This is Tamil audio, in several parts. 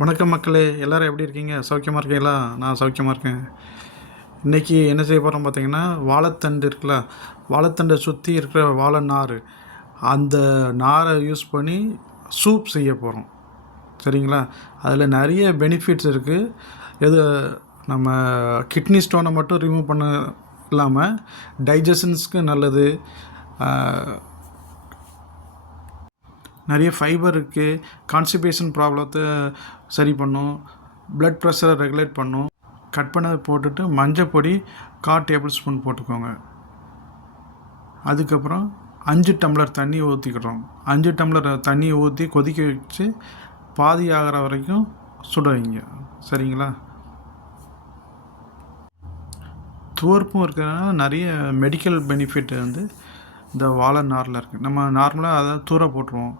வணக்கம் மக்களே, எல்லோரும் எப்படி இருக்கீங்க? சௌக்கியமாக இருக்கீங்களா? நான் சௌக்கியமாக இருக்கேன். இன்றைக்கி என்ன செய்ய போகிறோம் பார்த்தீங்கன்னா, வாழைத்தண்டு இருக்குல்ல, வாழைத்தண்டை சுற்றி இருக்கிற வாழை நார், அந்த நாரை யூஸ் பண்ணி சூப் செய்ய போகிறோம். சரிங்களா? அதில் நிறைய பெனிஃபிட்ஸ் இருக்குது. எது நம்ம கிட்னி ஸ்டோனை மட்டும் ரிமூவ் பண்ண இல்லாமல் டைஜஷன்ஸ்க்கு நல்லது. நிறைய ஃபைபர் இருக்குது. கான்ஸ்டிபேஷன் ப்ராப்ளத்தை சரி பண்ணும். ப்ளட் ப்ரெஷரை ரெகுலேட் பண்ணும். கட் பண்ணதை போட்டுட்டு மஞ்சள் பொடி 1/4 டேபிள் ஸ்பூன் போட்டுக்கோங்க. அதுக்கப்புறம் 5 டம்ளர் தண்ணி ஊற்றிக்கிறோம். 5 டம்ளர் தண்ணியை ஊற்றி கொதிக்க வச்சு பாதி ஆகிற வரைக்கும் சுட வைங்க. சரிங்களா? துவர்ப்பும் இருக்கிறதுனால நிறைய மெடிக்கல் பெனிஃபிட் இந்த வாழை நாரில் இருக்குது. நம்ம நார்மலாக அதை தூர போட்டுருவோம்.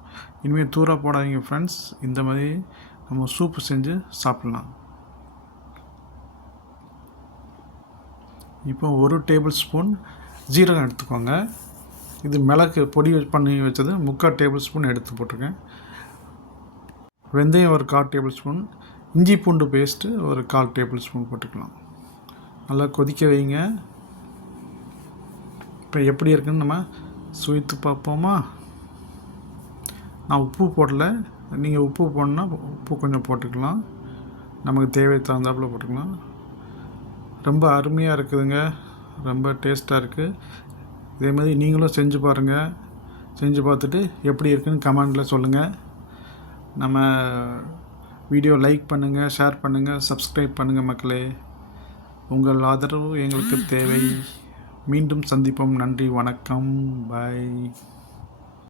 இனிமேல் தூர போடாதீங்க ஃப்ரெண்ட்ஸ். இந்த மாதிரி நம்ம சூப்பு செஞ்சு சாப்பிட்லாம். இப்போ 1 டேபிள் ஸ்பூன் ஜீரகம் எடுத்துக்கோங்க. இது மிளகு பொடி பண்ணி வச்சது 3/4 டேபிள் ஸ்பூன் எடுத்து போட்டிருக்கேன். வெந்தயம் ஒரு 1/4 டேபிள் ஸ்பூன், இஞ்சி பூண்டு பேஸ்ட்டு ஒரு 1/4 டேபிள் ஸ்பூன் போட்டுக்கலாம். நல்லா கொதிக்க வைங்க. இப்போ எப்படி இருக்குன்னு நம்ம சுவைத்து பார்ப்போமா? நான் உப்பு போடல. நீங்கள் உப்பு போடணுன்னா உப்பு கொஞ்சம் போட்டுக்கலாம். நமக்கு தேவை தகுந்தாப்பில் போட்டுக்கலாம். ரொம்ப அருமையாக இருக்குதுங்க. ரொம்ப டேஸ்ட்டாக இருக்குது. இதே மாதிரி நீங்களும் செஞ்சு பாருங்கள். செஞ்சு பார்த்துட்டு எப்படி இருக்குன்னு கமெண்டில் சொல்லுங்கள். நம்ம வீடியோ லைக் பண்ணுங்கள், ஷேர் பண்ணுங்கள், சப்ஸ்கிரைப் பண்ணுங்கள் மக்களே. உங்கள் ஆதரவு எங்களுக்கு தேவை. மீண்டும் சந்திப்போம். நன்றி, வணக்கம், பாய்.